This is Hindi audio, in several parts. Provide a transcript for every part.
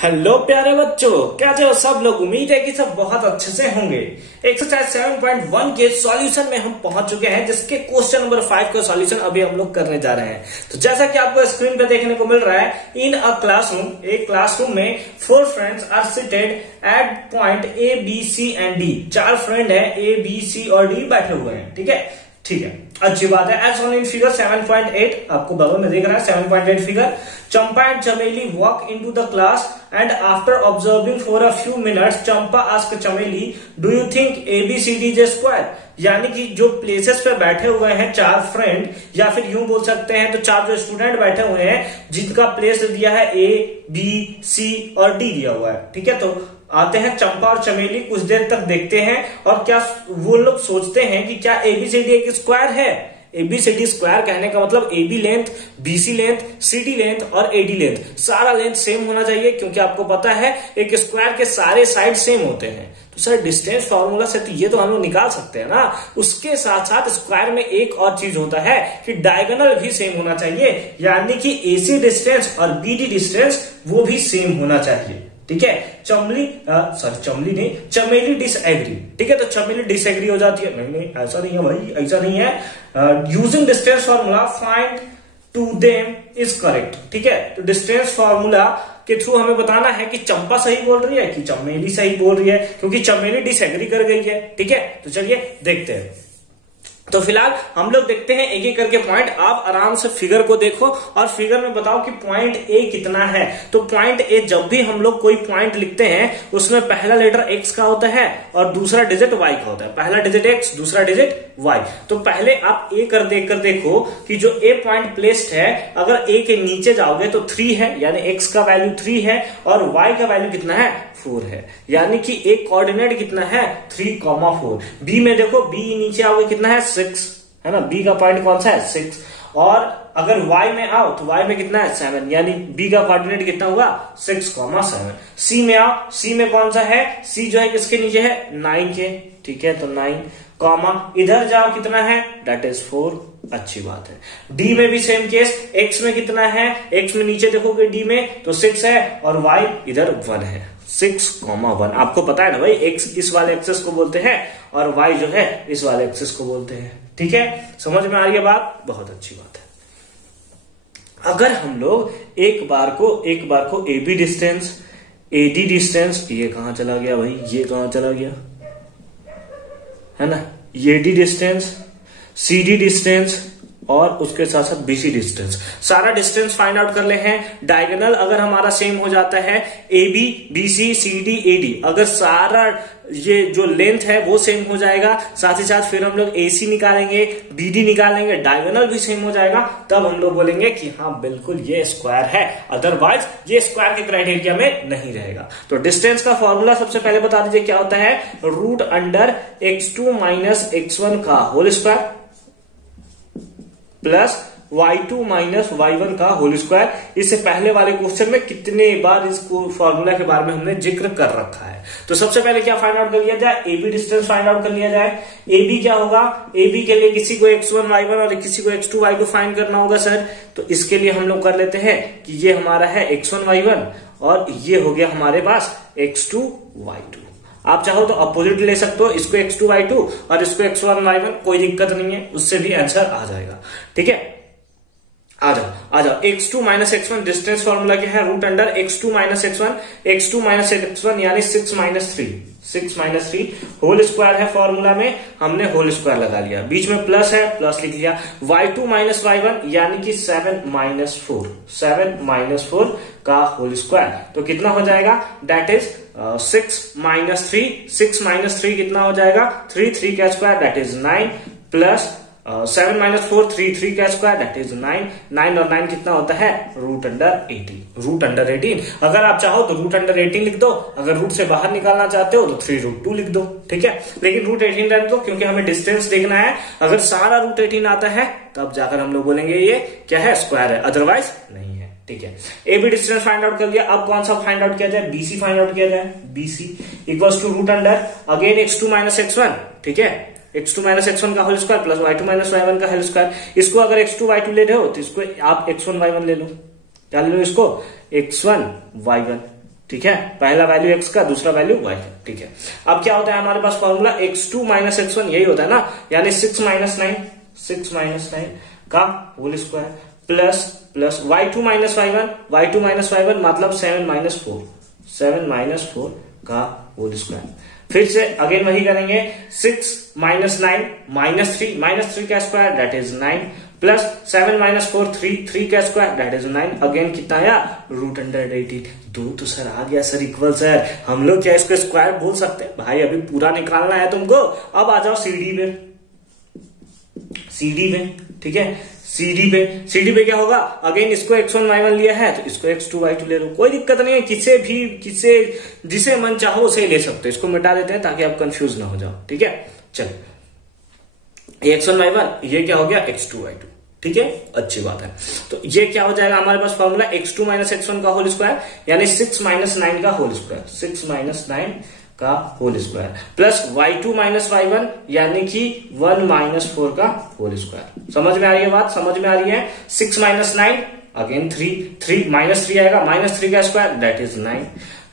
हेलो प्यारे बच्चों, कैसे हो सब लोग। उम्मीद है कि सब बहुत अच्छे से होंगे। एक्सरसाइज 7.1 के सॉल्यूशन में हम पहुंच चुके हैं, जिसके क्वेश्चन नंबर 5 का सॉल्यूशन अभी हम लोग करने जा रहे हैं। तो जैसा कि आपको स्क्रीन पे देखने को मिल रहा है, इन अ क्लासरूम, एक क्लासरूम में 4 friends are seated at point A B C and D. 4 friend है, ए बी सी और डी बैठे हुए हैं। ठीक है, अच्छी बात है। एज ऑन इन फिगर 7.8 आपको बगल में दिख रहा है 7.8 figure. Champa and Chameli walk into the class and after observing for a few minutes Champa ask Chameli, do you think ABCD is a square. यानी कि जो प्लेसेस पे बैठे हुए हैं 4 फ्रेंड, या फिर यूं बोल सकते हैं तो 4 जो स्टूडेंट बैठे हुए हैं जिनका प्लेस दिया है A, B, C और D दिया हुआ है। ठीक है, तो आते हैं चंपा और चमेली, कुछ देर तक देखते हैं और क्या वो लोग सोचते हैं कि क्या ABCD एक स्क्वायर है। ABCD स्क्वायर कहने का मतलब AB length, BC length, CD length और AD लेंथ, सारा लेंथ सेम होना चाहिए, क्योंकि आपको पता है एक स्क्वायर के सारे साइड सेम होते हैं। तो सर डिस्टेंस फॉर्मूला से तो ये तो हम लोग निकाल सकते हैं ना। उसके साथ साथ स्क्वायर में एक और चीज होता है कि डायगोनल भी सेम होना चाहिए, यानी कि AC डिस्टेंस और BD डिस्टेंस वो भी सेम होना चाहिए। ठीक है, चमेली डिसएग्री। ठीक है, तो चमेली डिसएग्री हो जाती है, नहीं ऐसा नहीं है भाई, ऐसा नहीं है। Using distance formula find to them is correct. ठीक है, तो डिस्टेंस फॉर्मूला के थ्रू हमें बताना है कि चंपा सही बोल रही है कि चमेली सही बोल रही है, क्योंकि चमेली डिसएग्री कर गई है। ठीक है, तो चलिए देखते हैं। तो फिलहाल हम लोग देखते हैं एक एक करके पॉइंट। आप आराम से फिगर को देखो और फिगर में बताओ कि पॉइंट ए कितना है। तो पॉइंट ए, जब भी हम लोग कोई पॉइंट लिखते हैं उसमें पहला लेटर एक्स का होता है और दूसरा डिजिट वाई का होता है। पहला डिजिट एक्स, दूसरा डिजिट वाई। तो पहले आप ए कर देखो कि जो ए पॉइंट प्लेस्ड है, अगर ए के नीचे जाओगे तो 3 है, यानी एक्स का वैल्यू 3 है और वाई का वैल्यू कितना है, 4 है। यानी कि एक कोऑर्डिनेट कितना है, 3,4। बी में देखो, बी नीचे आओगे कितना है, 6 है ना। बी का पॉइंट कौन सा है, 6। और अगर y में आओ तो y में कितना है, 7, यानी b का कोऑर्डिनेट कितना होगा, 6,7। c में आओ, c में कौन सा है, c जो है किसके नीचे है, 9 के। ठीक है, तो 9 कॉमा, इधर जाओ कितना है, दैट इज 4। अच्छी बात है। d में भी सेम केस, x में कितना है, x में नीचे देखोगे d में तो 6 है और y इधर 1 है। 6,1। आपको पता है ना भाई, x इस वाले एक्सेस को बोलते हैं और y जो है इस वाले एक्सेस को बोलते हैं। ठीक है, समझ में आ रही है बात, बहुत अच्छी बात है। अगर हम लोग एक बार को AB डिस्टेंस, AD डिस्टेंस, ये कहां चला गया भाई, ये कहां चला गया, है ना, AD डिस्टेंस, CD डिस्टेंस और उसके साथ साथ BC डिस्टेंस, सारा डिस्टेंस फाइंड आउट कर ले हैं। डायगोनल अगर हमारा सेम हो जाता है, AB, BC, CD, AD, अगर सारा ये जो लेंथ है वो सेम हो जाएगा, साथ ही साथ फिर हम लोग AC निकालेंगे, BD निकालेंगे, डायगोनल भी सेम हो जाएगा, तब हम लोग बोलेंगे कि हाँ बिल्कुल ये स्क्वायर है, अदरवाइज ये स्क्वायर के क्राइटेरिया में नहीं रहेगा। तो डिस्टेंस का फॉर्मूला सबसे पहले बता दीजिए क्या होता है, root under x2 minus x1 का whole square plus y2 minus y1 का होल स्क्वायर। इससे पहले वाले क्वेश्चन में कितने बार इसको फॉर्मूला के बारे में हमने जिक्र कर रखा है। तो सबसे पहले क्या फाइंड आउट कर लिया जाए, AB डिस्टेंस फाइंड आउट कर लिया जाए। AB क्या होगा, AB के लिए किसी को x1 y1 और किसी को x2 y2 फाइंड करना होगा सर। तो इसके लिए हम लोग कर लेते हैं कि ये हमारा है x1 y1 और ये हो गया हमारे पास x2 y2। आप चाहो तो अपोजिट ले सकते हो, इसको x2 y2 और इसको x1 y1, कोई दिक्कत नहीं है, उससे भी आंसर आ जाएगा। ठीक है, आ जाओ। x2 minus x1 distance formula क्या है, root under x2 minus x1 यानी 6 माइनस 3 होल स्क्वायर है। फॉर्मूला में हमने होल स्क्वायर लगा लिया, बीच में प्लस है, प्लस लिख लिया। y2 माइनस y1 यानी कि 7 माइनस 4 का होल स्क्वायर, तो कितना हो जाएगा, दैट इज 6 माइनस 3 कितना हो जाएगा, 3 का square that is 9 plus 7 minus 4 3 का स्क्वायर दैट इज 9 और 9 कितना होता है, रूट अंडर 18। अगर आप चाहो तो रूट अंडर 18 लिख दो, अगर रूट से बाहर निकालना चाहते हो तो 3√2 लिख दो। ठीक है, लेकिन रूट 18 रहने दो, क्योंकि हमें डिस्टेंस देखना है। अगर सारा रूट 18 आता है तब जाकर हम लोग बोलेंगे ये क्या है, स्क्वायर है, अदरवाइज नहीं है। ठीक है, AB डिस्टेंस फाइंड आउट कर लिया। अब कौन सा फाइंड आउट किया जाए, BC फाइंड आउट किया जाए। BC equals to root under again x2 minus x1। ठीक है, x2 माइनस x1 का whole square plus y2 minus y1 का होल स्क्वायर। इसको अगर x2 y2 ले रहे हो तो इसको आप x1 y1 ले लो। क्या ले लो, इसको x1 y1। ठीक है, पहला वैल्यू x का, दूसरा वैल्यू y का, ठीक है। अब क्या होता है हमारे पास फॉर्मूला x2 माइनस x1 यही होता है ना, यानी 6 माइनस 9 का whole square plus y2 minus y1 मतलब 7 माइनस 4 का होल स्क्वायर। फिर से अगेन वही करेंगे, 6 माइनस 9 माइनस 3 का square that is 9 plus 7 minus 4 3 का स्क्वायर दैट इज 9। अगेन कितना आया, रूट अंडर 18। 2 तो सर आ गया सर, इक्वल सर। हम लोग क्या इसको स्क्वायर बोल सकते हैं भाई, अभी पूरा निकालना है तुमको। अब आ जाओ सीडी में, ठीक है। सीडी पे क्या होगा, अगेन इसको x1 y1 लिया है तो इसको x2 y2 ले लो, कोई दिक्कत नहीं है। जिसे मन चाहो उसे ले सकते हो। इसको मिटा देते हैं ताकि आप कंफ्यूज ना हो जाओ, ठीक है। चलो x1 y1 ये क्या हो गया, x2 y2, ठीक है, अच्छी बात है। तो ये क्या हो जाएगा हमारे पास फॉर्मूला, x2 माइनस x1 का होल स्क्वायर यानी 6 माइनस 9 का होल स्क्वायर, 6 माइनस 9 का whole square plus y2 minus y1 यानी कि 1 माइनस 4 का होल स्क्वायर। समझ में आ रही है बात, समझ में आ रही है। 6 माइनस 9 अगेन 3 माइनस 3 आएगा, माइनस 3 का square that is 9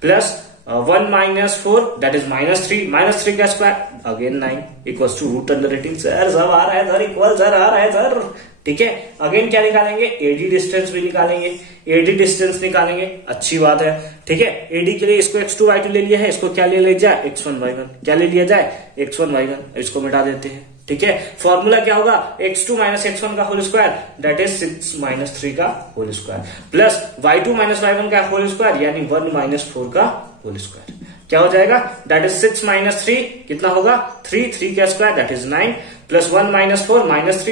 plus 1 minus 4 that is minus 3 का square again 9 equals to root under 18। Sir सब आ रहा है सर, इक्वल सर आ रहा है सर, ठीक है। अगेन क्या निकालेंगे, एडी डिस्टेंस भी निकालेंगे, अच्छी बात है, ठीक है। एडी के लिए इसको x2 y2 ले लिया है, इसको क्या ले लिया जाए, x1 y1, क्या ले लिया जाए, x1 y1, इसको मिटा देते हैं, ठीक है। फॉर्मूला क्या होगा, x2 माइनस x1 का whole square that is 6 minus 3 का whole square plus y2 minus y1 का होल स्क्वायर यानी 1 माइनस 4 का होल स्क्वायर। क्या हो जाएगा, दैट इज 6 माइनस 3 कितना होगा, 3 का square that is 9 plus 1 minus 4 minus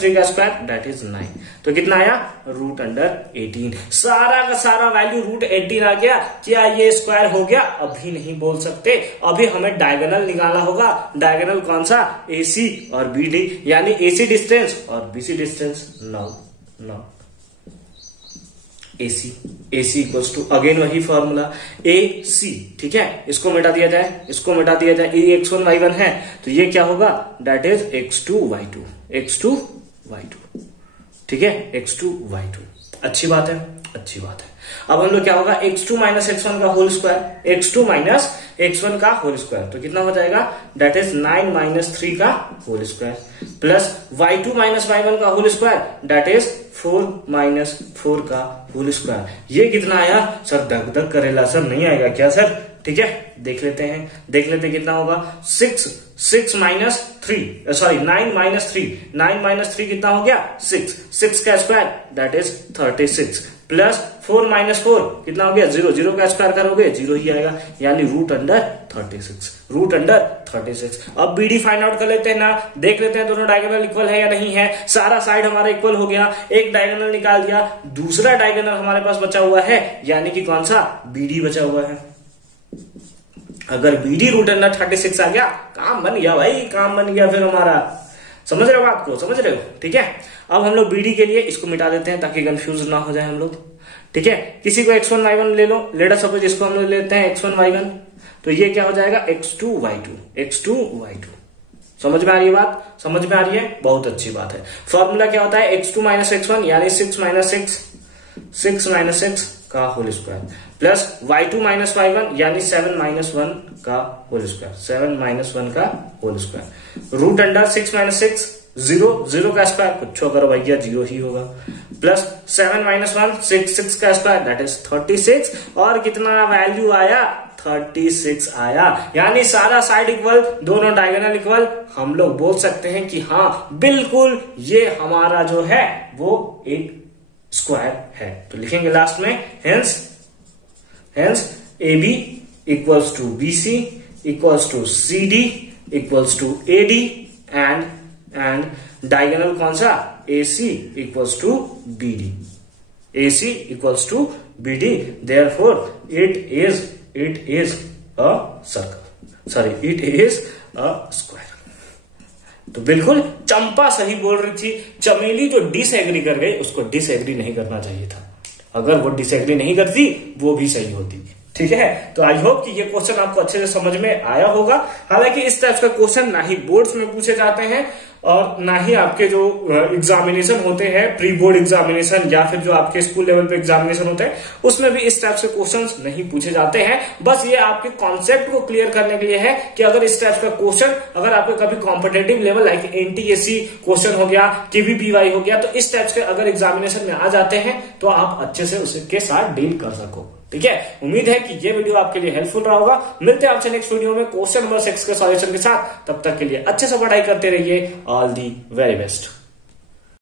3 का स्क्वायर दैट इज 9। तो कितना आया, रूट अंडर 18। सारा का सारा वैल्यू रूट 18 आ गया। क्या ये स्क्वायर हो गया, अभी नहीं बोल सकते, अभी हमें डायगोनल निकालना होगा। डायगोनल कौन सा, AC और BD यानी AC डिस्टेंस और BC distance. No AC equals to again वही फॉर्मूला AC, ठीक है। इसको मिटा दिया जाए, ये x1 y1 है तो ये क्या होगा, दैट इज x2 y2, ठीक है, x2 y2। अच्छी बात है। अब हम लोग क्या होगा, x2 माइनस x1 का whole square, x2 minus x1 का होल स्क्वायर तो कितना हो जाएगा, दैट इज 9 माइनस 3 का whole square plus y2 minus y1 का whole square that is 4 minus 4 का होल स्क्वायर। ये कितना आया सर, धक करेला सर, नहीं आएगा क्या सर, ठीक है। देख लेते हैं कितना होगा, 9 माइनस 3 कितना हो गया, 6 का square that is 36 plus 4 minus 4 कितना हो गया, 0 का स्क्वायर करोगे 0 ही आएगा यानी रूट अंडर 36। अब BD फाइंड आउट कर लेते हैं ना, देख लेते हैं दोनों डायगोनल इक्वल है या नहीं है। सारा साइड हमारा इक्वल हो गया, एक डायगोनल निकाल दिया, दूसरा डायगोनल हमारे पास बचा हुआ है यानी कि कौन सा, BD बचा हुआ है। अगर BD रूट अंडर 36 आ गया, काम बन गया भाई, काम बन गया फिर हमारा। समझ रहे हो बात को, समझ रहे हो, ठीक है। अब हम लोग BD के लिए इसको मिटा देते हैं ताकि कंफ्यूज ना हो जाए हम लोग, ठीक है। किसी को x1 y1 ले लो, लेट अस सपोज इसको हम लोग लेते हैं x1 y1 तो ये क्या हो जाएगा, x2 y2। समझ में आ रही है बात, समझ में आ रही है, बहुत अच्छी बात है। फॉर्मूला क्या होता है, x2 माइनस x1 यानी 6 माइनस 6 का whole square plus y2 minus y1 यानी 7 माइनस 1 का whole square root under 6 minus 6 0 का स्क्वायर कुछ करो भैया 0 ही होगा प्लस 7 माइनस 1 6 का स्क्वायर दैट इज 36 और कितना वैल्यू आया, 36 आया। यानी सारा साइड इक्वल, दोनों डायगोनल इक्वल। हम लोग बोल सकते हैं कि हाँ बिल्कुल ये हमारा जो है वो एक स्क्वायर है। तो लिखेंगे लास्ट में hence AB equals to BC equals to CD equals to AD and diagonal कौन सा, AC equals to BD। AC equals to BD, therefore it is a circle, sorry it is a square। तो बिल्कुल चंपा सही बोल रही थी, चमेली जो डिसएग्री कर गई उसको डिसएग्री नहीं करना चाहिए था। अगर वो डिसएग्री नहीं करती वो भी सही होती। ठीक है, तो आई होप कि ये क्वेश्चन आपको अच्छे से समझ में आया होगा। हालांकि इस टाइप का क्वेश्चन ना ही बोर्ड्स में पूछे जाते हैं और ना ही आपके जो एग्जामिनेशन होते हैं, प्री बोर्ड एग्जामिनेशन या फिर जो आपके स्कूल लेवल पे एग्जामिनेशन होते हैं, उसमें भी इस टाइप से क्वेश्चंस नहीं पूछे जाते हैं। बस ये आपके कॉन्सेप्ट को क्लियर करने के लिए है कि अगर इस टाइप का क्वेश्चन अगर आपके कभी competitive level like NTSC question हो गया, केवीपीवाई हो गया, तो इस टाइप के अगर एग्जामिनेशन में आ जाते हैं तो आप अच्छे से उसके साथ डील कर सको। ठीक है, उम्मीद है कि ये वीडियो आपके लिए हेल्पफुल रहा होगा। मिलते हैं आपसे नेक्स्ट वीडियो में क्वेश्चन नंबर 6 के सॉल्यूशन के साथ। तब तक के लिए अच्छे से पढ़ाई करते रहिए। All the very best.